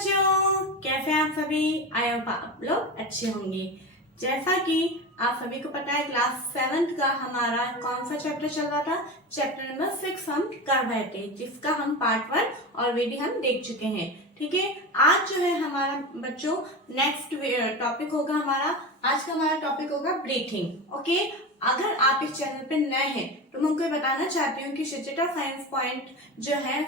बच्चों, कैसे हैं आप सभी। आई होप आप लोग अच्छे होंगे। जैसा कि आप सभी को पता है, क्लास 7th का हमारा कौन सा चैप्टर चल रहा था, चैप्टर नंबर 6 हम कर रहे थे, जिसका हम पार्ट 1 ऑलरेडी हम देख चुके हैं। ठीक है, आज जो है हमारा बच्चों नेक्स्ट टॉपिक होगा आज का हमारा टॉपिक होगा ब्रीथिंग। ओके, अगर आप इस चैनल पे नए हैं तो मैं उनको बताना चाहती हूँ कि शिक्षिता साइंस पॉइंट जो है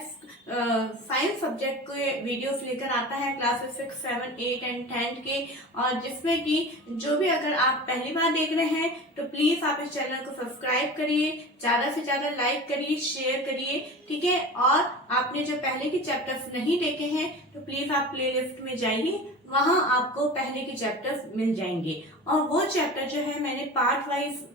साइंस सब्जेक्ट के वीडियोस लेकर आता है क्लासेस 6, 7, 8 एंड 10 के, और जिसमें कि जो भी अगर आप पहली बार देख रहे हैं तो प्लीज आप इस चैनल को सब्सक्राइब करिए, ज्यादा से ज्यादा लाइक करिए, शेयर करिए। ठीक है, और आपने जो पहले के चैप्टर्स नहीं देखे हैं तो प्लीज आप प्लेलिस्ट में जाइए, वहां आपको पहले के चैप्टर्स मिल जाएंगे। और वो चैप्टर जो है मैंने पार्ट वाइज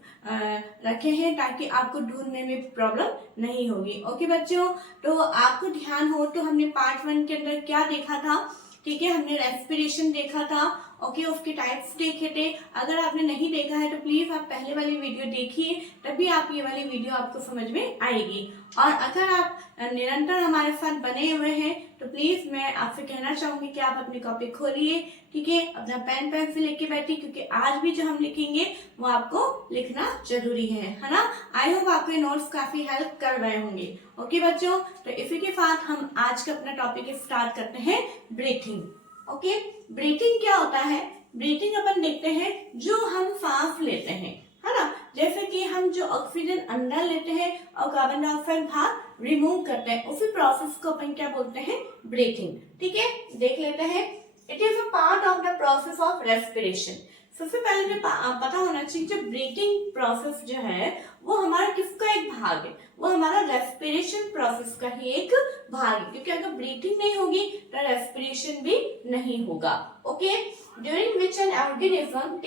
रखे हैं ताकि आपको ढूंढने में प्रॉब्लम नहीं होगी। ओके बच्चों, तो आपको ध्यान हो तो हमने पार्ट 1 के अंदर क्या देखा था। ठीक है, हमने रेस्पिरेशन देखा था। ओके, उसके टाइप्स देखे थे। अगर आपने नहीं देखा है तो प्लीज आप पहले वाली वीडियो देखिए, तभी आप ये वाली वीडियो आपको समझ में आएगी। और अगर आप निरंतर हमारे साथ बने हुए हैं तो प्लीज मैं आपसे कहना चाहूंगी कि आप अपनी कॉपी खोलिए। ठीक है, अपना पेन पेंसिल लेके बैठिए, क्योंकि आज भी जो हम लिखेंगे वो आपको लिखना जरूरी है ना। आई होप आपके नोट्स काफी हेल्प कर रहे होंगे। ओके बच्चों, तो इसी के साथ हम आज का अपना टॉपिक स्टार्ट करते हैं, ब्रीथिंग। ओके, ब्रीथिंग क्या होता है। ब्रीथिंग अपन देखते हैं जो हम सांस लेते हैं, है ना। जैसे कि हम जो ऑक्सीजन अंदर लेते हैं और कार्बन डाइऑक्साइड बाहर रिमूव करते हैं, उसी प्रोसेस को अपन क्या बोलते हैं, ब्रीथिंग। ठीक है, देख लेते हैं। It is a part of the process of respiration. सबसे पहले जो पता होना चाहिए, जो ब्रीथिंग प्रोसेस जो है वो हमारा किसका एक भाग है, वो हमारा रेस्पिरेशन प्रोसेस का ही एक भाग है, क्योंकि अगर ब्रीथिंग नहीं होगी तो रेस्पिरेशन भी नहीं होगा। Okay, during which an organism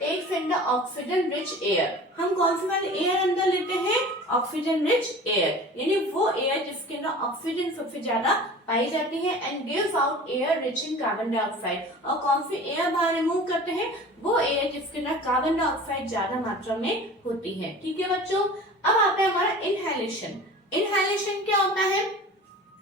takes in the oxygen rich air. हम कौन सी वाली एयर अंदर लेते हैं, ऑक्सीजन रिच एयर, यानी वो एयर जिसके अंदर ऑक्सीजन सबसे ज्यादा पाई जाती है, and gives out air rich in carbon dioxide. और कौन सी एयर बाहर रिमूव करते हैं, वो एयर जिसके अंदर कार्बन डाइऑक्साइड ज्यादा मात्रा में होती है। ठीक है बच्चों, अब आता है हमारा इनहेलेशन। इनहेलेशन क्या होता है,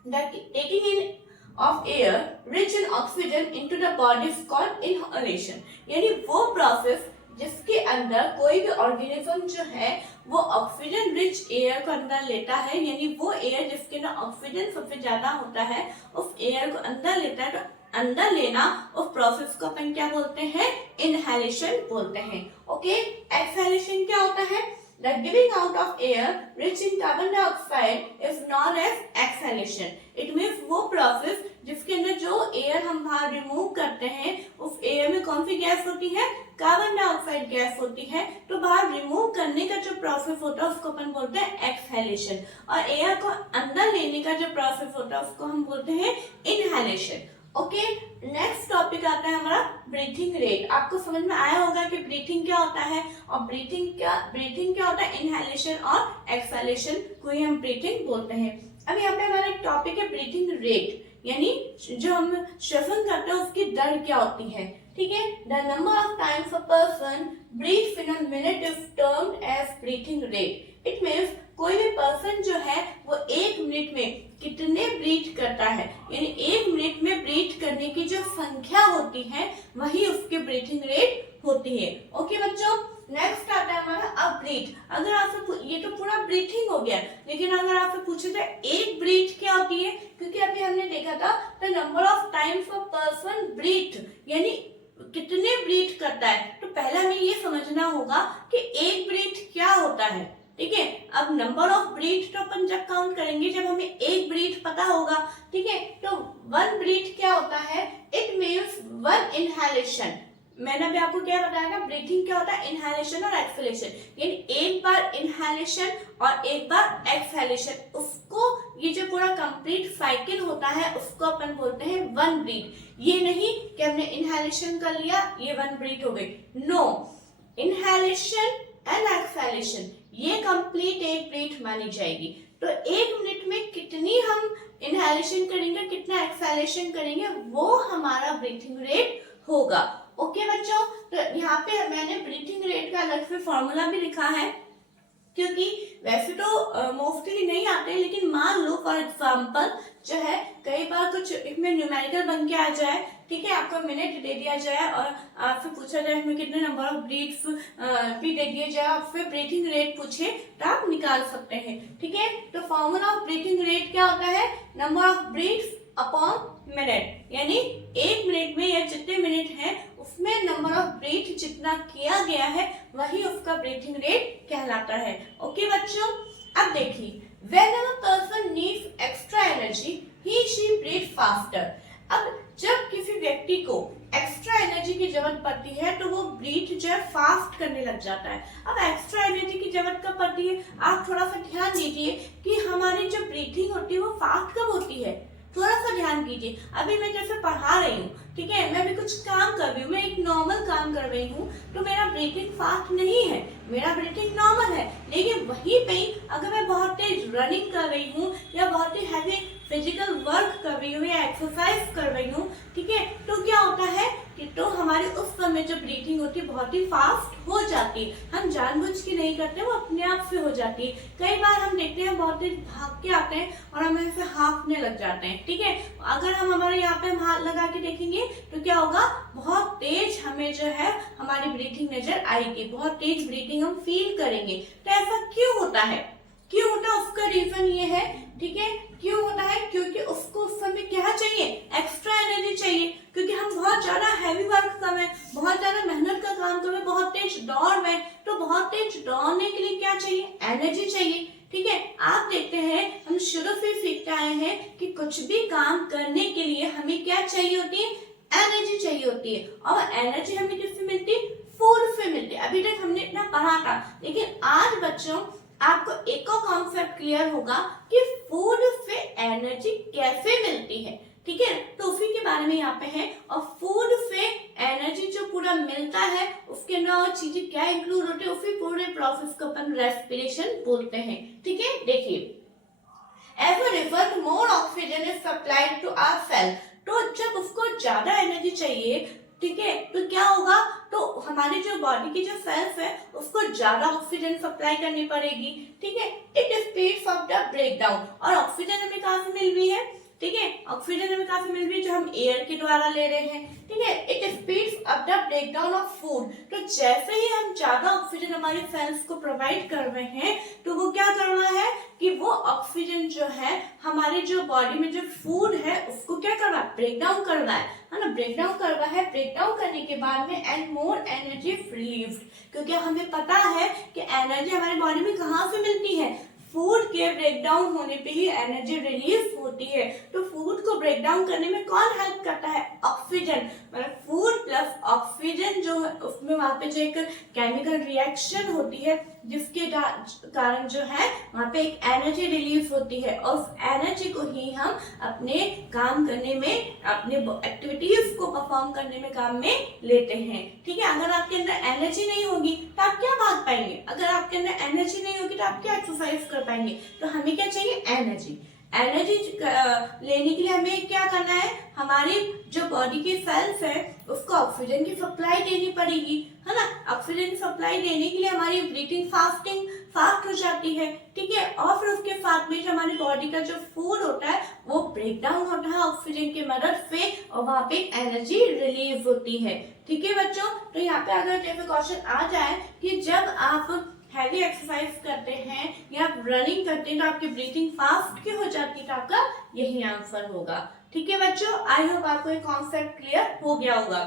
taking in of air rich in oxygen into the body is called inhalation। यानी वो प्रोसेस जिसके अंदर कोई भी ऑर्गेनिज्म जो है वो ऑक्सीजन रिच एयर को अंदर लेता है, यानी वो एयर जिसके अंदर ऑक्सीजन सबसे ज्यादा होता है उस एयर को अंदर लेता है, तो अंदर लेना उस प्रोसेस को अपन क्या बोलते हैं, इनहेलेशन बोलते हैं। ओके, एक्सहेलेशन क्या होता है, the giving out of air rich in carbon dioxide is known as exhalation। it means वो प्रोसेस जिसके अंदर जो एयर हम बाहर रिमूव करते हैं उस एयर में कौन सी गैस होती है, कार्बन डाइऑक्साइड गैस होती है, तो बाहर रिमूव करने का जो प्रोसेस होता है उसको अपन बोलते हैं एक्सहेलेशन, और एयर को अंदर लेने का जो प्रोसेस होता है उसको हम बोलते हैं इनहेलेशन। ओके, नेक्स्ट टॉपिक आता है हमारा ब्रीथिंग रेट। आपको समझ में आया होगा कि ब्रीथिंग क्या होता है, और ब्रीथिंग क्या होता है, इनहेलेशन और एक्सहेलेशन को ही हम ब्रीथिंग बोलते हैं। अब यहाँ पे हमारा एक टॉपिक है ब्रीथिंग रेट, यानी जो हम श्वसन करते हैं उसकी दर क्या होती है। ठीक है, the number of times a person breathes in a minute is termed as breathing rate. It means कोई भी पर्सन जो है वो 1 मिनट में कितने ब्रीथ करता है, यानी 1 मिनट में ब्रीथ करने की जो संख्या होती है वही उसकी ब्रीथिंग रेट होती है। ओके बच्चों, नेक्स्ट आता है हमारा अब ब्रीथ। अगर आपसे ये तो पूरा ब्रीथिंग हो गया, लेकिन अगर आपसे पूछे तो एक ब्रीथ क्या होती है, क्योंकि अभी हमने देखा था the number of times a person breathe, यानी कितने ब्रीथ करता है, तो पहला हमें ये समझना होगा कि एक ब्रीथ क्या होता है। ठीक है, अब नंबर ऑफ ब्रीथ तो अपन जब काउंट करेंगे जब हमें एक ब्रीथ पता होगा। ठीक है, तो 1 ब्रीथ क्या होता है, इट मीन्स 1 इनहेलेशन। मैंने अभी आपको क्या बताया था, ब्रीथिंग क्या होता है, इनहेलेशन और एक्सहेलेशन, यानी एक बार इनहेलेशन और एक बार एक्सहेलेशन, उसको ये जो पूरा कंप्लीट साइकिल होता है उसको अपन बोलते हैं 1 ब्रीथ। ये नहीं कि हमने इनहेलेशन कर लिया ये 1 ब्रीथ हो गई, नो, इनहेलेशन एंड एक्सहेलेशन ये कंप्लीट एक ब्रीथ मानी जाएगी। तो 1 मिनट में कितनी हम इनहेलेशन करेंगे, कितना एक्सहेलेशन करेंगे, वो हमारा ब्रीथिंग रेट होगा। ओके बच्चों, तो यहाँ पे मैंने ब्रीथिंग रेट का अलग से फॉर्मूला भी लिखा है, क्योंकि वैसे तो मोस्टली नहीं आते, लेकिन मान लो फॉर एग्जाम्पल जो है कई बार कुछ इसमें न्यूमेरिकल बन के आ जाए, ठीक है, आपको मिनट दे दिया जाए और आपसे पूछा जाए इसमें कितने नंबर ऑफ ब्रीथ्स भी दे दिए जाए और फिर ब्रीथिंग रेट पूछे तो आप निकाल सकते हैं, ठीक है। तो फॉर्मूला ऑफ ब्रीथिंग रेट क्या होता है, number of breaths upon minute, यानी एक मिनट में या जितने मिनट हैं उसमें नंबर ऑफ ब्रीथ जितना किया गया है वही उसका ब्रीथिंग रेट कहलाता है। ओके बच्चों, अब देखिए, whenever person needs extra energy, he she breathe faster। अब जब किसी व्यक्ति को एक्स्ट्रा एनर्जी की जरूरत पड़ती है तो वो ब्रीथ जो है फास्ट करने लग जाता है। अब एक्स्ट्रा एनर्जी की जरूरत कब पड़ती है, आप थोड़ा सा ध्यान दीजिए कि हमारी जो ब्रीथिंग होती है वो फास्ट कब होती है, थोड़ा सा ध्यान कीजिए। अभी मैं जैसे पढ़ा रही हूँ, ठीक है, मैं भी कुछ काम कर रही हूँ, मैं एक नॉर्मल काम कर रही हूँ तो मेरा ब्रीथिंग फास्ट नहीं है, मेरा ब्रीथिंग नॉर्मल है। लेकिन वहीं पे अगर मैं बहुत तेज रनिंग कर रही हूँ या बहुत ही हैवी फिजिकल वर्क कर रही हूँ या एक्सरसाइज कर रही हूँ, ठीक है, तो क्या होता है कि तो हमारी उस समय जो ब्रीथिंग होती है बहुत ही फास्ट हो जाती है। हम जानबूझ के नहीं करते, वो अपने आप से हो जाती है। कई बार हम देखते हैं बहुत तेज भाग के आते हैं और हम ऐसे हाँफने लग जाते हैं, ठीक है। अगर हम हमारे यहाँ पे हम हाथ लगा के देखेंगे तो क्या होगा, बहुत तेज हमें जो है हमारी ब्रीथिंग नजर आएगी, बहुत तेज ब्रीथिंग हम फील करेंगे। तो ऐसा क्यों होता है, क्यों होता है, उसका रीजन ये है, ठीक है, क्यों होता है, क्योंकि उसको उस समय क्या चाहिए, एक्स्ट्रा एनर्जी चाहिए, क्योंकि हम बहुत ज्यादा हैवी वर्क कर रहे हैं, बहुत ज्यादा मेहनत का काम कर रहे हैं, बहुत तेज दौड़ रहे हैं, तो बहुत तेज दौड़ने के लिए क्या चाहिए, एनर्जी चाहिए, ठीक है। आप देखते हैं हम शुरू से सीखते आए हैं कि कुछ भी काम करने के लिए हमें क्या चाहिए होती है, एनर्जी चाहिए होती है। और एनर्जी हमें किससे मिलती है, फूड से मिलती है। अभी तक हमने इतना पढ़ा था, लेकिन आज बच्चों आपको एक और कॉन्सेप्ट क्लियर होगा कि फूड से एनर्जी कैसे मिलती है, ठीक है, तो उसी के बारे में यहाँ पे है। और फूड से एनर्जी जो पूरा मिलता है उसके अंदर और चीजें क्या इंक्लूड होते हैं, उसी पूरे प्रोसेस को अपन रेस्पिरेशन बोलते हैं, ठीक है। देखिए, as a result more oxygen is supplied to our cell. तो जब उसको ज्यादा एनर्जी चाहिए, ठीक है, तो क्या होगा, तो हमारी जो बॉडी की जो सेल्स है उसको ज्यादा ऑक्सीजन सप्लाई करनी पड़ेगी, ठीक है। It speeds up the breakdown. और ऑक्सीजन हमें कहाँ से मिल रही है, ठीक है, ऑक्सीजन हमें कहाँ से मिल रही है, जो हम एयर के द्वारा ले रहे हैं, ठीक है। It speeds up the breakdown of food. तो जैसे ही हम ज्यादा ऑक्सीजन हमारी सेल्स को प्रोवाइड कर रहे हैं तो वो क्या कर रहा है कि वो ऑक्सीजन जो है हमारे जो बॉडी में जो फूड है उसको क्या कर रहा है, ब्रेक डाउन कर रहा है ना, ब्रेक डाउन कर रहा है। ब्रेक डाउन करने के बाद में एंड मोर एनर्जी रिलीव्ड, क्योंकि हमें पता है कि एनर्जी हमारी बॉडी में कहाँ से मिलती है, फूड के ब्रेक डाउन होने पे ही एनर्जी रिलीज होती है। तो फूड को ब्रेक डाउन करने में कौन हेल्प करता है, ऑक्सीजन। मतलब फूड प्लस ऑक्सीजन जो है उसमें वहां पे जो एक केमिकल रिएक्शन होती है जिसके कारण जो है वहां पे एक एनर्जी रिलीज होती है और उस एनर्जी को ही हम अपने काम करने में, अपने एक्टिविटीज को परफॉर्म करने में काम में लेते हैं, ठीक है। अगर आपके अंदर एनर्जी नहीं होगी तो आप क्या भाग पाएंगे, अगर आपके अंदर एनर्जी नहीं होगी तो आप क्या एक्सरसाइज कर पाएंगे। तो हमें क्या चाहिए, एनर्जी। एनर्जी लेने के लिए हमें क्या करना है, हमारी जो बॉडी की सेल्स है उसको ऑक्सीजन की सप्लाई देनी पड़ेगी, है ना। ऑक्सीजन की सप्लाई देने के लिए हमारी ब्रीथिंग फास्ट हो जाती है, ठीक है। और फिर उसके साथ में जो हमारी बॉडी का जो फूड होता है वो ब्रेक डाउन होता है ऑक्सीजन की मदद से और वहां पे एनर्जी रिलीज होती है, ठीक है बच्चों। तो यहाँ पे अगर जैसे क्वेश्चन आ जाए कि जब आप हैवी एक्सरसाइज करते हैं या रनिंग करते हैं तो आपकी ब्रीथिंग फास्ट क्यों हो जाती है, तो आपका यही आंसर होगा, ठीक है बच्चों। आई होप आपको ये कॉन्सेप्ट क्लियर हो गया होगा।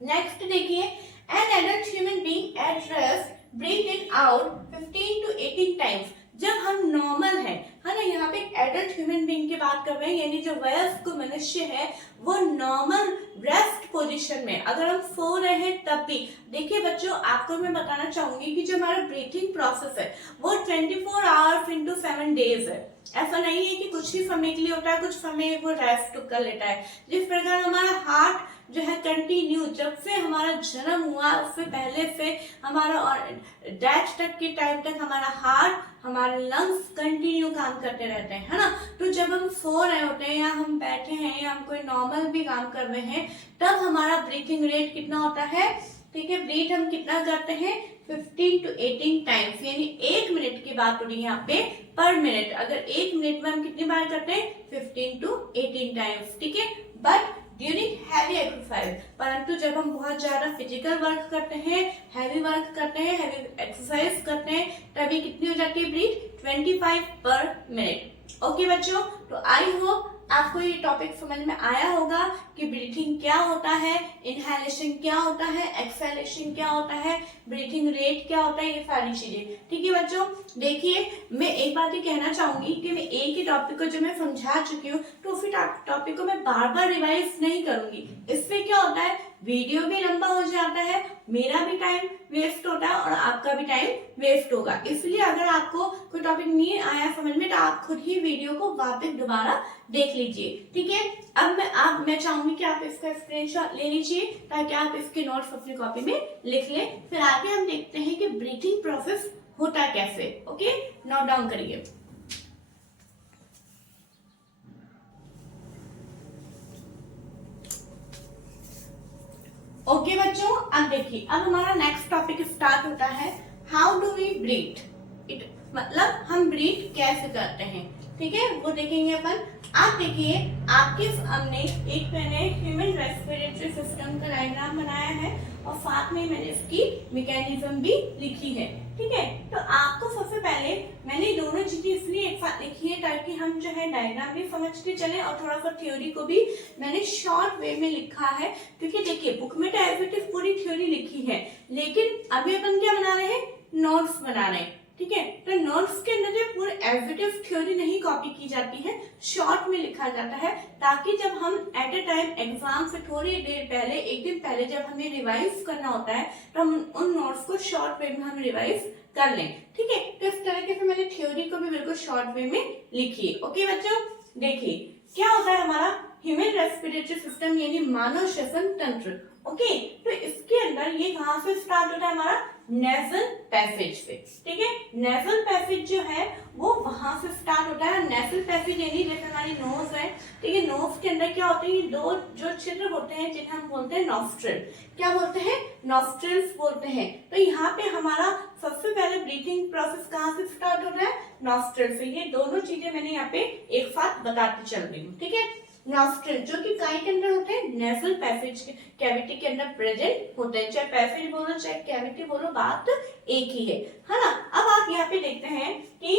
नेक्स्ट देखिए, an adult human being at rest breathe in out 15 to 18 times. जब हम नॉर्मल है ना, यहाँ पे एडल्ट ह्यूमन बीइंग की बात कर रहे हैं, यानी जो वयस्क मनुष्य है वो नॉर्मल रेस्ट पोजीशन में अगर हम सो रहे हैं तब भी। देखिए बच्चों, आपको मैं बताना चाहूंगी कि जो हमारा ब्रीथिंग प्रोसेस है वो 24 आवर्स इंटू 7 डेज है। ऐसा नहीं है कि कुछ ही समय के लिए होता है, कुछ समय वो रेस्ट कर लेता है। जिस प्रकार हमारा हार्ट जो है कंटिन्यू जब से हमारा जन्म हुआ उससे पहले से हमारा और डेथ तक के टाइम तक हमारा हार्ट, हमारे लंग्स कंटिन्यू काम करते रहते हैं, है ना। तो जब हम सो रहे होते हैं या हम बैठे हैं या हम कोई नॉर्मल भी काम कर रहे हैं तब हमारा ब्रीथिंग रेट कितना होता है, ठीक है। ब्रीथ हम कितना करते हैं, 15 to 18 टाइम्स, यानी 1 मिनट की बात हो रही है यहाँ पे पर मिनट। अगर 1 मिनट में हम कितनी बार करते हैं 15 to 18 टाइम्स, ठीक है। बट ड्यूरिंग हैवी एक्सरसाइज, परंतु जब हम बहुत ज्यादा फिजिकल वर्क करते हैं, हैवी वर्क करते हैं, हैवी एक्सरसाइज करते हैं, तभी कितनी हो जाती है ब्रीथ 25 पर मिनट। ओके बच्चों, तो आई होप आपको ये टॉपिक समझ में आया होगा कि ब्रीथिंग क्या होता है, इनहेलेशन क्या होता है, एक्सहेलेशन क्या होता है, ब्रीथिंग रेट क्या होता है, ये सारी चीजें। ठीक है बच्चों, देखिए मैं एक बात ही कहना चाहूंगी कि मैं एक ही टॉपिक को जो मैं समझा चुकी हूँ तो फिर टॉपिक को मैं बार बार रिवाइज नहीं करूंगी। इससे क्या होता है, वीडियो भी लंबा हो जाता है, मेरा भी टाइम वेस्ट होता है और आपका भी टाइम वेस्ट होगा। इसलिए अगर आपको कोई टॉपिक नहीं आया समझ में तो आप खुद ही वीडियो को वापस दोबारा देख लीजिए, ठीक है। अब मैं चाहूंगी कि आप इसका स्क्रीनशॉट ले लीजिए ताकि आप इसके नोट्स अपनी कॉपी में लिख लें। फिर आगे हम देखते हैं कि ब्रीथिंग प्रोसेस होता कैसे। ओके, नोट डाउन करिए। ओके बच्चों, अब देखिए, अब हमारा नेक्स्ट टॉपिक स्टार्ट होता है how do we breathe it, मतलब हम ब्रीथ कैसे करते हैं, ठीक है, वो देखेंगे अपन। आप देखिए, आपके सामने एक मैंने ह्यूमन रेस्पिरेटरी सिस्टम का डायग्राम बनाया है और साथ में मैंने इसकी मैकेनिज्म भी लिखी है, ठीक है। तो आपको सबसे पहले मैंने दोनों चीजें इसलिए एक साथ लिखी है ताकि हम जो है डायग्राम भी समझ के चले और थोड़ा सा थ्योरी को भी मैंने शॉर्ट वे में लिखा है, क्योंकि देखिए बुक में तो एज इट इज पूरी थ्योरी लिखी है, लेकिन अभी अपन क्या बना रहे हैं, नोट्स बना रहे हैं, ठीक है। तो नोट्स के अंदर जो पूरे एज इट इज थ्योरी नहीं कॉपी की जाती है, शॉर्ट में लिखा जाता है, ताकि जब हम एट ए टाइम एग्जाम से थोड़ी देर पहले, एक दिन पहले जब हमें रिवाइज करना होता है तो हम उन नोट्स को शॉर्ट वे में हम रिवाइज कर लें, ठीक है। तो इस तरीके से मैंने थ्योरी को भी बिल्कुल शॉर्ट वे में लिखी है। ओके बच्चों, देखिए क्या होता है हमारा ह्यूमन रेस्पिरेटरी सिस्टम यानी मानव श्वसन तंत्र। ओके, तो इसके अंदर ये कहां से स्टार्ट होता है, हमारा नेजल पैसेज से, ठीक है। नेजल पैसेज जो है वो वहां से स्टार्ट होता है। नेजल पैसेज यानी जैसे हमारी नोज है, ठीक है, नोज के अंदर क्या होते हैं, ये दो जो छिद्र होते हैं जिन्हें हम बोलते हैं नॉस्ट्रिल, क्या बोलते हैं, नॉस्ट्रिल्स बोलते हैं। तो यहाँ पे हमारा सबसे पहले ब्रीथिंग प्रोसेस कहाँ से स्टार्ट होता है, नॉस्ट्रिल से। ये दोनों चीजें मैंने यहाँ पे एक साथ बताती चल रही हूँ, ठीक है। नॉस्ट्रिल जो कि काय के अंदर होते हैं, नेजल पैसेज कैविटी के अंदर प्रेजेंट होते हैं। चाहे पैसेज बोलो चाहे कैविटी बोलो, बात एक ही है ना। अब आप यहाँ पे देखते हैं कि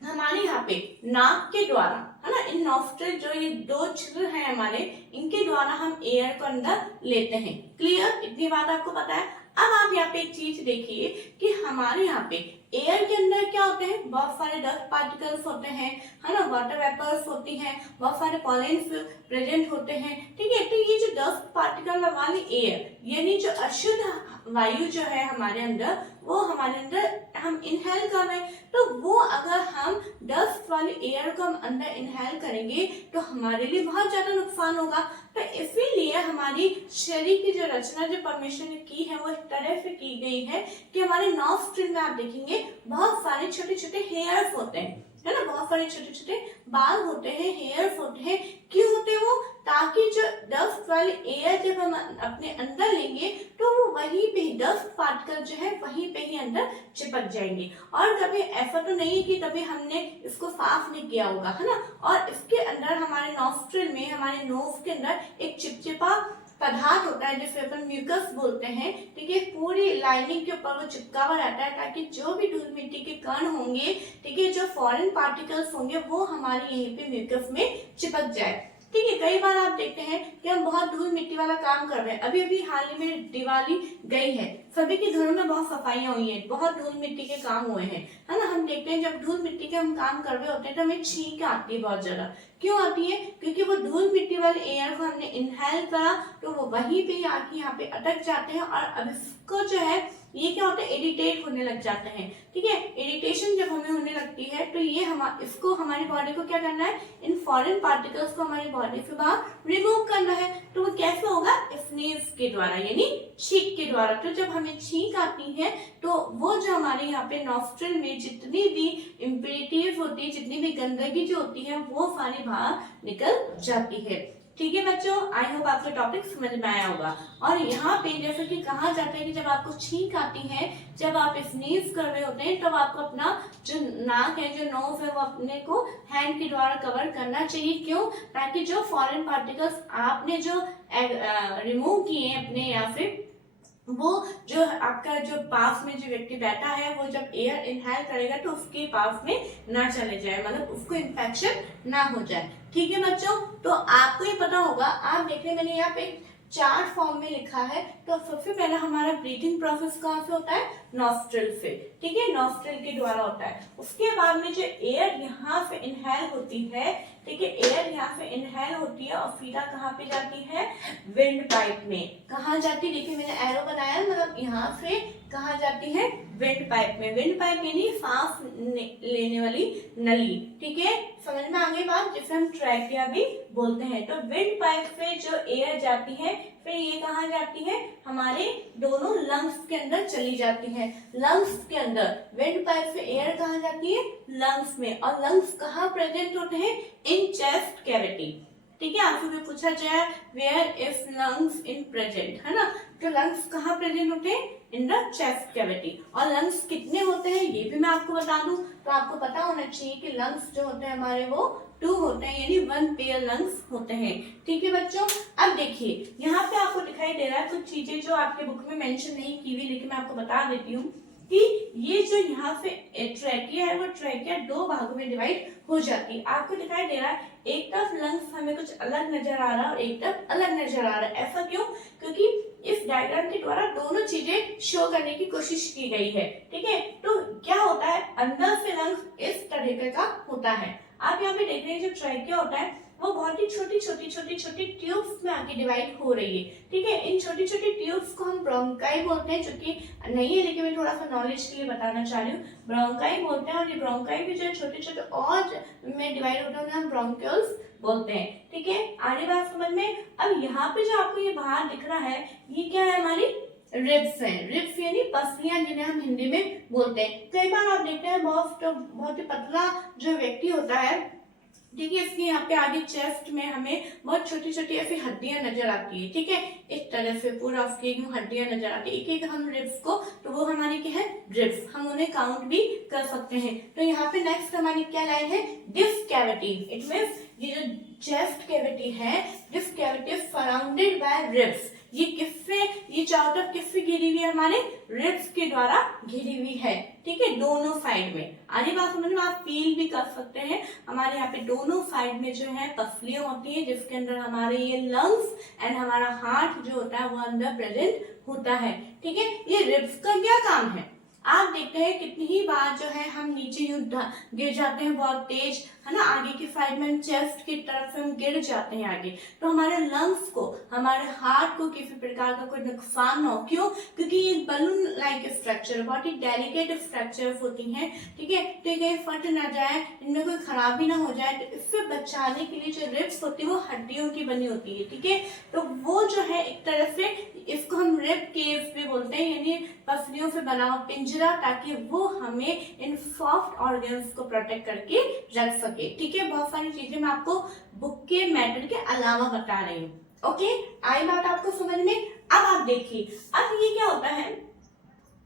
हमारे यहाँ पे नाक के द्वारा, है ना, इन नॉस्ट्रिल जो ये दो छिद्र हैं हमारे, इनके द्वारा हम एयर को अंदर लेते हैं। क्लियर, इतनी बात आपको पता है। अब आप यहाँ पे एक चीज देखिए कि हमारे यहाँ पे एयर के अंदर क्या होते हैं, बहुत सारे डस्ट पार्टिकल्स होते हैं, है ना, वाटर वेपर्स होती हैं, बहुत सारे पॉलेन्स प्रेजेंट होते हैं, ठीक है। तो ये जो डस्ट पार्टिकल वाली एयर यानी जो अशुद्ध वायु जो है हमारे अंदर, वो हमारे अंदर हम इनहेल कर रहे हैं, तो वो अगर हम डस्ट वाली एयर को हम अंदर इनहेल करेंगे तो हमारे लिए बहुत ज्यादा नुकसान होगा। तो इसीलिए हमारी शरीर की जो रचना, जो परमेश्वर ने की है, वो इस तरह से की गई है कि हमारे नॉस्ट्रिल में आप देखेंगे बहुत सारे छोटे छोटे हेयर्स होते हैं, है ना, बहुत सारे छोटे छोटे बाल होते हैं, हेयर्स होते हैं। क्यों होते हैं वो, ताकि जो डस्ट वाली एयर जब हम अपने अंदर लेंगे तो वो वहीं पे ही डस्ट पार्टिकल जो है वहीं पे ही अंदर चिपक जाएंगे। और कभी ऐसा तो नहीं कि कभी हमने इसको साफ नहीं किया होगा, है ना। और इसके अंदर हमारे नॉस्ट्रिल में, हमारे नोज के अंदर एक चिपचिपा पदार्थ होता है जिसे अपन म्यूकस बोलते हैं, ठीक है। पूरी लाइनिंग के ऊपर वो चिपका हुआ रहता है ताकि जो भी धूल मिट्टी के कण होंगे, ठीक है, जो फॉरेन पार्टिकल्स होंगे वो हमारे यहीं पे म्यूकस में चिपक जाए, ठीक है। कई बार आप देखते हैं कि हम बहुत धूल मिट्टी वाला काम कर रहे हैं। अभी अभी हाल ही में दिवाली गई है, सभी के घरों में बहुत सफाइयां हुई हैं, बहुत धूल मिट्टी के काम हुए हैं, है ना। हम देखते हैं जब धूल मिट्टी के हम काम कर रहे होते हैं तो हमें छींक आती है बहुत ज्यादा। क्यों आती है, क्योंकि वो धूल मिट्टी वाले एयर को हमने इनहेल करा तो वो वहीं पे आके यहाँ पे अटक जाते हैं और अब इसको जो है ये क्या होता है, इरिटेट होने लग जाते हैं, ठीक है। इरिटेशन जब हमें होने लगती है तो ये इसको हमारी बॉडी को क्या करना है, इन फॉरेन पार्टिकल्स को हमारी बॉडी से बाहर रिमूव करना है। तो वो कैसे होगा, स्नीज के द्वारा यानी छींक के द्वारा। तो जब हमें छींक आती है तो वो जो हमारे यहाँ पे नॉस्ट्रिल में जितनी भी इम्प्योरिटीज होती है, जितनी भी गंदगी जो होती है वो सारी बाहर निकल जाती है, ठीक है बच्चों, आई होप आपको टॉपिक समझ में आया होगा। और यहाँ पे जैसे कि कहा जाता है कि जब आपको छींक आती है, जब आप स्नीज कर रहे होते हैं, तब आपको अपना जो नाक है, जो नोज है, वो अपने को हैंड के द्वारा कवर करना चाहिए। क्यों? ताकि जो फॉरेन पार्टिकल्स आपने जो रिमूव किए हैं अपने, या फिर वो जो आपका जो पास में जो व्यक्ति बैठा है, वो जब एयर इनहेल करेगा तो उसके पास में ना चले जाए, मतलब उसको इन्फेक्शन ना हो जाए। ठीक है बच्चों, तो आपको ये पता होगा, आप देख रहे हैं मैंने यहाँ पे चार्ट फॉर्म में लिखा है। तो सबसे पहला हमारा ब्रीथिंग प्रोसेस कहाँ से होता है? नॉस्ट्रिल से। ठीक है, नॉस्ट्रिल के द्वारा होता है। उसके बाद में जो एयर यहाँ से इनहेल होती है, ठीक है, एयर यहाँ से इनहेल होती है और सीधा कहाँ पे जाती है? विंड पाइप में। कहाँ जाती है? देखिए मैंने एरो बनाया, मतलब यहाँ से कहाँ जाती है? विंड पाइप में। विंड पाइप यानी सांस लेने वाली नली। ठीक है, समझ में आ गई बात, जिसे हम ट्रैकिया भी बोलते हैं। तो विंड पाइप से जो एयर जाती है, फिर ये कहाँ जाती है? हमारे दोनों लंग्स के अंदर चली जाती है। लंग्स के अंदर विंड पाइप से एयर कहाँ जाती है? लंग्स में। और लंग्स कहाँ प्रेजेंट होते हैं? In chest cavity. ठीक है, आपसे भी पूछा जाए where is lungs in present, है ना? तो लंग्स कहाँ प्रेजेंट होते हैं? In the chest cavity. और लंग्स कितने होते हैं ये भी मैं आपको बता दूं, तो आपको पता होना चाहिए कि लंग्स जो होते हैं हमारे वो 2 होते हैं, यानी 1 पेयर लंग्स होते हैं। ठीक है बच्चों, अब देखिए यहाँ पे आपको दिखाई दे रहा है कुछ चीजें जो आपके बुक में मेंशन नहीं की हुई, लेकिन मैं आपको बता देती हूँ कि ये जो यहाँ पे ट्रैकिया है, वो ट्रैकिया 2 भागों में डिवाइड हो जाती है। आपको दिखाई दे रहा है एक तरफ लंग्स हमें कुछ अलग नजर आ रहा है और एक तरफ अलग नजर आ रहा है। ऐसा क्यों? क्योंकि इस डायग्राम के द्वारा दोनों चीजें शो करने की कोशिश की गई है। ठीक है, तो क्या होता है, अंदर से लंग्स इस तरीके का होता है। आप यहाँ पे देख रहे हैं जो ट्रैकिया होता है वो बहुत ही छोटी छोटी ट्यूब्स में आके डिवाइड हो रही है। ठीक है, इन छोटी छोटी ट्यूब्स को हम ब्रोंकाई बोलते हैं, जो कि नहीं है लेकिन मैं थोड़ा सा नॉलेज के लिए बताना चाह रही हूँ। ब्रोंकाई बोलते हैं, और ये ब्रोंकाई भी जो छोटे छोटे और में डिवाइड होते हैं उन्हें हम ब्रोंक्यूल्स बोलते हैं। ठीक है, आगे बात समझ में। अब यहाँ पे जो आपको ये बाहर दिख रहा है, ये क्या है? हमारी रिब्स हैं। रिब्स यानी पसलियां, जिन्हें हम हिंदी में बोलते हैं। कई बार आप देखते हैं बहुत ही पतला जो व्यक्ति होता है, ठीक है, इसके यहाँ पे आगे चेस्ट में हमें बहुत छोटी छोटी ऐसी हड्डियां नजर आती है। ठीक है, इस तरह से पूरा उसकी हड्डियां नजर आती है। एक एक हम रिब्स को, तो वो हमारी क्या है? रिब्स। हम उन्हें काउंट भी कर सकते हैं। तो यहाँ पे नेक्स्ट हमारी क्या लाइन है? This cavity. इट मीन्स ये जो चेस्ट कैविटी है, this cavity is surrounded by ribs. ये किससे, ये चारों तरफ किससे घिरी हुई है? हमारे रिब्स के द्वारा घिरी हुई है। ठीक है, दोनों साइड में। आगे बात समझ में, आप फील भी कर सकते हैं, हमारे यहाँ पे दोनों साइड में जो है पसलियां होती है, जिसके अंदर हमारे ये लंग्स एंड हमारा हार्ट जो होता है वो अंदर प्रेजेंट होता है। ठीक है, ये रिब्स का क्या काम है? आप देखते हैं कितनी ही बार जो है हम नीचे यूं गिर जाते हैं बहुत तेज, है ना? आगे की साइड में हम चेस्ट की तरफ से हम गिर जाते हैं आगे, तो हमारे लंग्स को, हमारे हार्ट को किसी प्रकार का कोई नुकसान ना हो। क्यों? क्योंकि ये बलून लाइक स्ट्रक्चर, बहुत ही डेलिकेट स्ट्रक्चर होती हैं। ठीक है, तो ये फट ना जाए, इनमें कोई खराबी ना हो जाए, तो इससे बचाने के लिए जो रिब्स होती है वो हड्डियों की बनी होती है। ठीक है, तो वो जो है एक तरह से इसको हम रिब केव भी बोलते हैं, यानी पसलियों से बना हुआ पिंजरा, ताकि वो हमें इन सॉफ्ट ऑर्गन्स को प्रोटेक्ट करके रख सके। ठीक है, बहुत सारी चीजें मैं आपको बुक के मैटर के अलावा बता रही हूँ। ओके, आई बात आपको समझ में? अब आप देखिए, अब ये क्या होता है,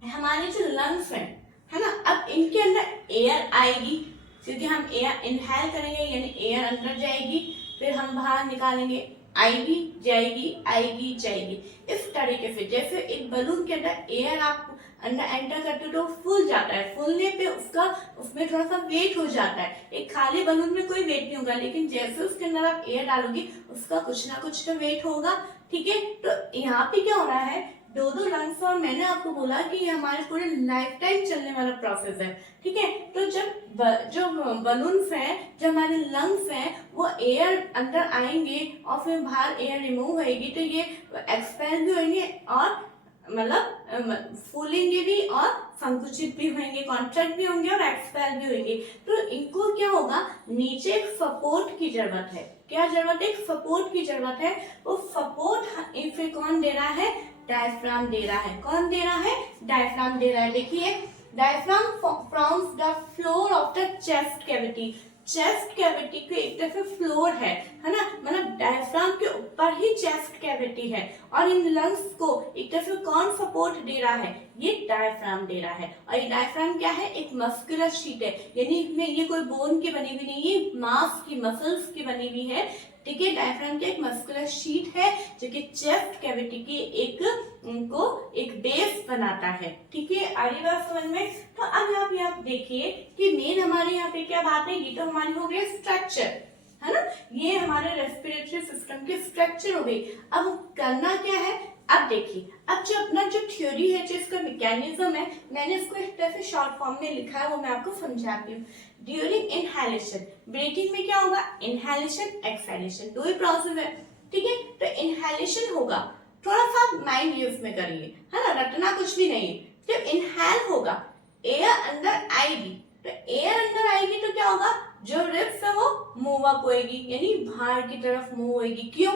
हमारे जो लंग्स हैं, है ना, अब इनके अंदर एयर आएगी, क्योंकि हम एयर इनहेल करेंगे, यानी एयर अंदर जाएगी, फिर हम बाहर निकालेंगे, आएगी जाएगी आएगी जाएगी। इस तरीके से जैसे एक बलून के अंदर एयर आप अंदर एंटर करते हो तो फूल जाता है, फूलने पे उसका उसमें थोड़ा सा वेट हो जाता है। एक खाली बलून में कोई वेट नहीं होगा, लेकिन जैसे उसके अंदर आप एयर डालोगे उसका कुछ ना कुछ तो वेट होगा। ठीक है, तो यहाँ पे क्या हो रहा है, 2 लंग्स, और मैंने आपको बोला कि ये हमारे पूरे लाइफ टाइम चलने वाला प्रोसेस है। ठीक है, तो जब जो बलून्स हैं, जो हमारे लंग्स हैं, वो एयर अंदर आएंगे और फिर बाहर एयर रिमूव होगी, तो ये एक्सपेल भी होंगे और मतलब फूलेंगे भी और संकुचित भी होंगे, कॉन्ट्रैक्ट भी होंगे और एक्सपेल भी होंगे। तो इनको क्या होगा, नीचे एक सपोर्ट की जरूरत है। क्या जरूरत है? एक सपोर्ट की जरूरत है। वो सपोर्ट इसे कौन दे रहा है? डायफ्राम दे रहा है। कौन दे रहा है? डायफ्राम दे रहा है। देखिए, diaphragm forms the floor of the chest cavity. Chest cavity के एक तरफ फ्लोर है ना, मतलब डायफ्राम के ही चेस्ट कैविटी है और इन लंग्स को एक तरफ से कौन सपोर्ट दे रहा है, ये डायफ्राम दे रहा है। और ये डायफ्राम क्या है, एक मस्कुलर शीट है, यानी इसमें ये कोई बोन की बनी हुई नहीं, ये मांस की मसल्स की बनी हुई है। ठीक है, डायफ्राम की एक मस्कुलर शीट है जो कि चेस्ट कैविटी की एक बेस बनाता है। ठीक है, आगे बात समझ में। तो अब यहाँ पे आप देखिए कि मेन हमारे यहाँ पे क्या बात है, ये तो हमारी हो गई स्ट्रक्चर, है ना, ये हमारे रेस्पिरेटरी सिस्टम की स्ट्रक्चर हो गई। अब करना क्या है, अब देखिए, अब जो अपना जो थ्योरी है, जो इसका मैकेनिज्म है, मैंने इसको इस तरह से शॉर्ट फॉर्म में लिखा है, वो मैं आपको समझाती हूँ। ड्यूरिंग इनहेलेशन, ब्रीथिंग में क्या होगा, इनहेलेशन एक्सहेलेशन, दो ही प्रोसेस है। ठीक है, तो इनहेलेशन होगा, थोड़ा सा माइंड यूज में करिए, है ना, रटना कुछ भी नहीं है। जब इनहेल होगा, एयर अंदर आएगी, तो एयर अंदर आएगी तो क्या होगा, जो रिब्स है वो मूव अप होएगी, यानी बाहर की तरफ मूव होएगी। क्यों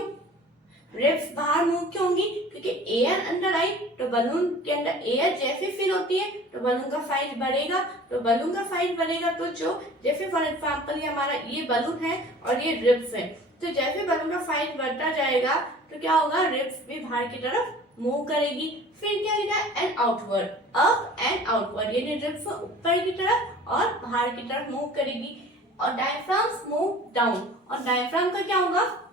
रिब्स बाहर मूव क्यों होंगी, क्योंकि एयर अंदर आई तो बलून के अंदर एयर जैसे फिल होती है तो बलून का साइज बढ़ेगा, तो बलून का साइज बढ़ेगा तो जो जैसे फॉर एग्जांपल ये हमारा ये बलून है और ये रिब्स है, तो जैसे बलून का साइज बढ़ता जाएगा तो क्या होगा, रिब्स भी बाहर की तरफ मूव करेगी। फिर क्या होगा, and outward, up and outward, यानी रिब्स ऊपर की तरफ और बाहर की तरफ मूव करेगी। और डायफ्राम मूव डाउन, और डायफ्राम का क्या होगा,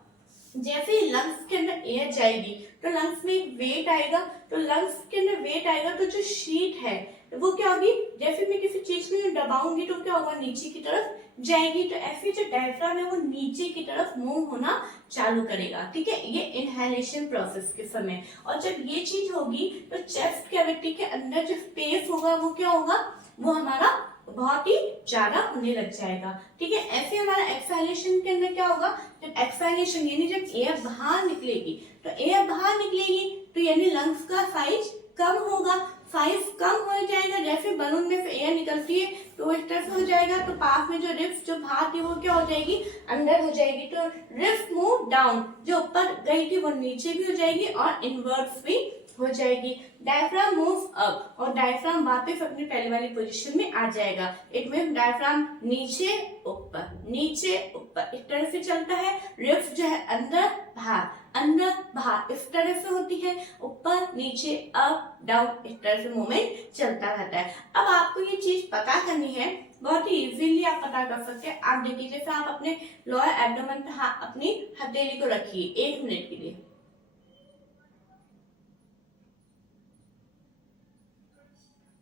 जैसे ही लंग्स के अंदर एयर जाएगी तो लंग्स में एक वेट आएगा, तो लंग्स के अंदर वेट आएगा तो जो शीट है वो क्या होगी, जैसे मैं किसी चीज को दबाऊंगी तो क्या होगा, नीचे की तरफ जाएगी, तो ऐसे जो डायफ्राम है वो नीचे की तरफ मूव होना चालू करेगा। ठीक है, ये इनहेलेशन प्रोसेस के समय। और जब ये चीज होगी तो चेस्ट कैविटी के अंदर जो स्पेस होगा वो क्या होगा, वो हमारा बहुत ही ज्यादा होने लग जाएगा। ठीक है, ऐसे हमारा एक्सहेलेशन के अंदर क्या होगा, जब एक्सहेलेशन यानी जब एयर बाहर निकलेगी, तो एयर बाहर निकलेगी तो यानी लंग्स का साइज कम होगा, साइज कम हो जाएगा, जैसे बलून में से एयर निकलती है तो इस तरह से हो जाएगा, तो पास में जो रिब्स जो बाहर थी वो क्या हो जाएगी, अंदर हो जाएगी, तो रिब्स मूव डाउन, जो ऊपर गई थी वो नीचे भी हो जाएगी और इनवर्ट्स भी हो जाएगी। डायफ्राम मूव्स अप, और डायफ्राम वापस अपनी पहले वाली पोजीशन में आ जाएगा। इट मीन डायफ्राम नीचे ऊपर नीचे ऊपर इस तरह से चलता है। रिब्स जो है अंदर बाहर इस तरह से होती है, ऊपर नीचे अप डाउन इस तरह से मूवमेंट चलता रहता है। अब आपको ये चीज पता करनी है, बहुत ही इजीली आप पता कर सकते हैं। आप देखिए, जैसे आप अपने लोअर एब्डोमेन पे अपनी हथेली को रखिए 1 मिनट के लिए,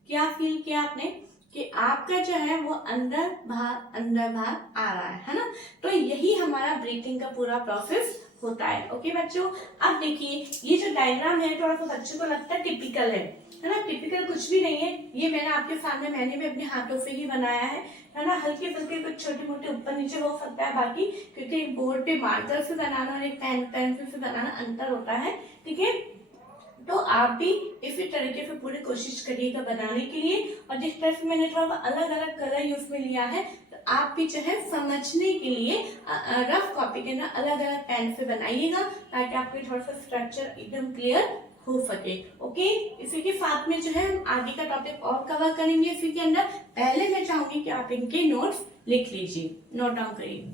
क्या फील किया आपने कि आपका जो है वो अंदर बाहर आ रहा है ना। तो यही हमारा ब्रीथिंग का पूरा प्रोसेस होता है। ओके बच्चों, अब देखिए ये जो डायग्राम है थोड़ा सा बच्चों को लगता है टिपिकल है ना, टिपिकल कुछ भी नहीं है। ये मैंने आपके सामने मैंने भी अपने हाथों से ही बनाया है ना। हल्के फुल्के कुछ छोटे मोटे ऊपर नीचे हो सकता है, बाकी क्योंकि एक बोर्ड पे मार्कर से बनाना और एक पेंसिल से बनाना अंतर होता है। ठीक है, तो आप भी इसी तरीके से पूरी कोशिश करिएगा बनाने के लिए। और जिस तरह से मैंने थोड़ा अलग अलग कलर यूज में लिया है, तो आप भी जो है समझने के लिए रफ कॉपी के ना अलग अलग पेन से बनाइएगा, ताकि आपके थोड़ा सा स्ट्रक्चर एकदम क्लियर हो सके। ओके, इसी के साथ में जो है हम आगे का टॉपिक और कवर करेंगे। इसी के अंदर पहले मैं चाहूंगी कि आप इनके नोट्स लिख लीजिए, नोट डाउन करिए।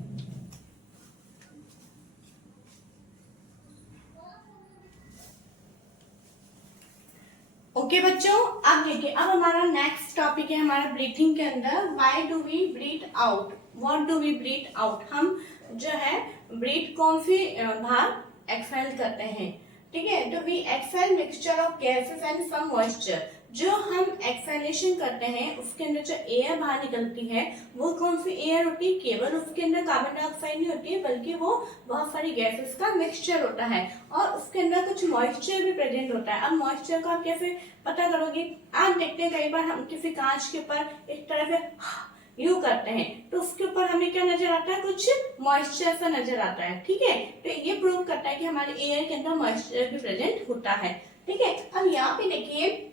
ओके बच्चों, अब देखिए, अब हमारा नेक्स्ट टॉपिक है हमारा ब्रीथिंग के अंदर, why do we breathe out, what do we breathe out. हम जो है ब्रीथ कौन सी बाहर एक्सहेल करते हैं। ठीक है, तो we exhale mixture of gases and some moisture. जो हम एक्सहेलेशन करते हैं उसके अंदर जो एयर बाहर निकलती है वो कौन सी एयर होती है, केवल उसके अंदर कार्बन डाइऑक्साइड नहीं होती है, बल्कि वो बहुत सारी गैसेस का मिक्सचर होता है और उसके अंदर कुछ मॉइस्चर भी प्रेजेंट होता है। अब मॉइस्चर को आप कैसे पता करोगे, आप देखते हैं कई बार हम किसी कांच के ऊपर इस तरह से यू करते हैं तो उसके ऊपर हमें क्या नजर आता है, कुछ मॉइस्चर सा नजर आता है। ठीक है, तो ये प्रूव करता है कि हमारे एयर के अंदर मॉइस्चर भी प्रेजेंट होता है। ठीक है, अब यहाँ पे देखिए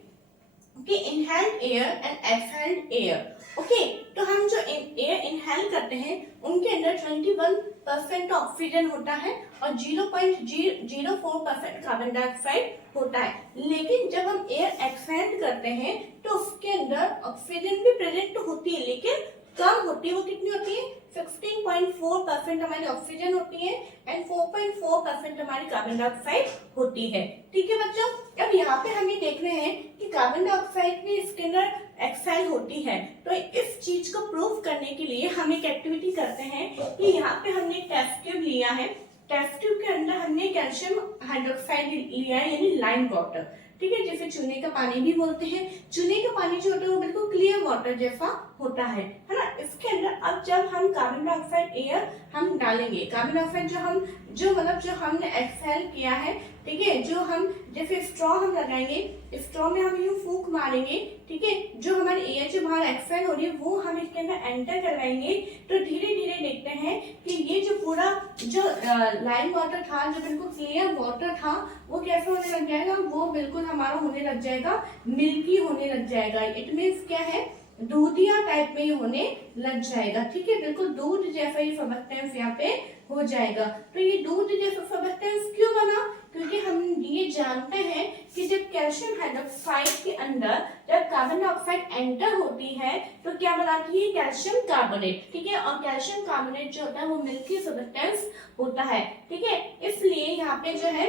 कि inhaled air and exhaled air. Okay, तो हम जो एयर इनहेल करते हैं उनके अंदर 21% ऑक्सीजन होता है और 0.04% कार्बन डाइऑक्साइड होता है। लेकिन जब हम एयर एक्सहेल करते हैं तो उसके अंदर ऑक्सीजन भी प्रेजेंट तो होती है, लेकिन कम होती है वो कितनी होती है 16.4% हमारी ऑक्सीजन होती है एंड 4.4% हमारी कार्बन डाइऑक्साइड होती है। ठीक है बच्चों, अब यहाँ पे हम ये देख रहे हैं कि कार्बन डाइऑक्साइड भी इसके अंदर एक्साइल होती है। तो इस चीज को प्रूव करने के लिए हम एक एक्टिविटी करते हैं कि यहाँ पे हमने टेस्ट ट्यूब लिया है, टेस्ट ट्यूब के अंदर हमने कैल्शियम हाइड्रोक्साइड लिया है यानी लाइम वाटर। ठीक है, जिसे चूने का पानी भी बोलते हैं। चूने का पानी जो होता है वो बिल्कुल क्लियर वाटर जैसा होता है ना। इसके अंदर अब जब हम कार्बन डाइऑक्साइड एयर हम डालेंगे, कार्बन डाइऑक्साइड जो हमने एक्सहेल किया है, ठीक है, जो हम जैसे स्ट्रॉ हम लगाएंगे, स्ट्रॉ में हम यूं फूंक मारेंगे, ठीक है, जो हमारी एयर जो बाहर एक्सहेल हो रही है वो हम इसके अंदर एंटर करवाएंगे। तो धीरे धीरे देखते हैं कि ये जो पूरा जो लाइम वाटर था, जो बिल्कुल क्लियर वाटर था, वो कैसे होने लग जाएगा, वो बिल्कुल हमारा होने लग जाएगा, मिल्की होने लग जाएगा। इट मीन्स क्या है, दूधिया टाइप में होने लग जाएगा। ठीक है, बिल्कुल दूध जैसा ही सबस्टेंस यहाँ पे हो जाएगा। तो ये दूध जैसा सबस्टेंस क्यों बना, क्योंकि हम ये जानते हैं कि जब कैल्शियम हाइड्रोक्साइड के अंदर जब कार्बन डाइऑक्साइड एंटर होती है तो क्या बनाती है, कैल्शियम कार्बोनेट। ठीक है, और कैल्शियम कार्बोनेट जो होता है वो मिल्की सबस्टेंस होता है। ठीक है, इसलिए यहाँ पे जो है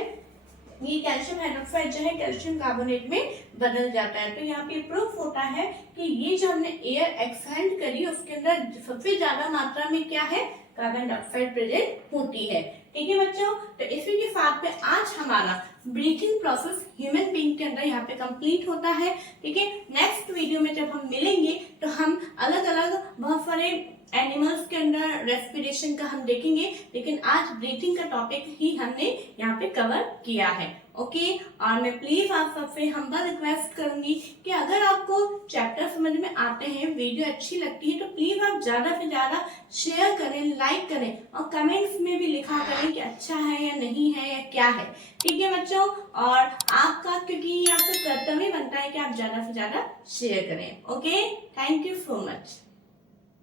ये कैल्शियम हाइड्रोक्साइड जो है कैल्शियम कार्बोनेट में बदल जाता है। तो यहाँ पे प्रूफ होता है कि ये जो हमने एयर एक्सहेल करी उसके अंदर सबसे ज्यादा मात्रा में क्या है, कार्बन डाइऑक्साइड प्रेजेंट होती है। ठीक है बच्चों, तो इसी के साथ में आज हमारा ब्रीथिंग प्रोसेस ह्यूमन बीइंग के अंदर यहाँ पे कंप्लीट होता है। ठीक है, नेक्स्ट वीडियो में जब हम मिलेंगे तो हम अलग अलग बहुत सारे एनिमल्स के अंदर रेस्पिरेशन का हम देखेंगे, लेकिन आज ब्रीथिंग का टॉपिक ही हमने यहाँ पे कवर किया है। ओके, और मैं प्लीज आप सबसे हम्बल रिक्वेस्ट करूंगी कि अगर आपको चैप्टर समझ में आते हैं, वीडियो अच्छी लगती है, तो प्लीज आप ज्यादा से ज्यादा शेयर करें, लाइक करें और कमेंट्स में भी लिखा करें कि अच्छा है या नहीं है या क्या है। ठीक है बच्चों, और आपका क्योंकि ये आपका कर्तव्य बनता है कि आप ज्यादा से ज्यादा शेयर करें। Okay, thank you so much.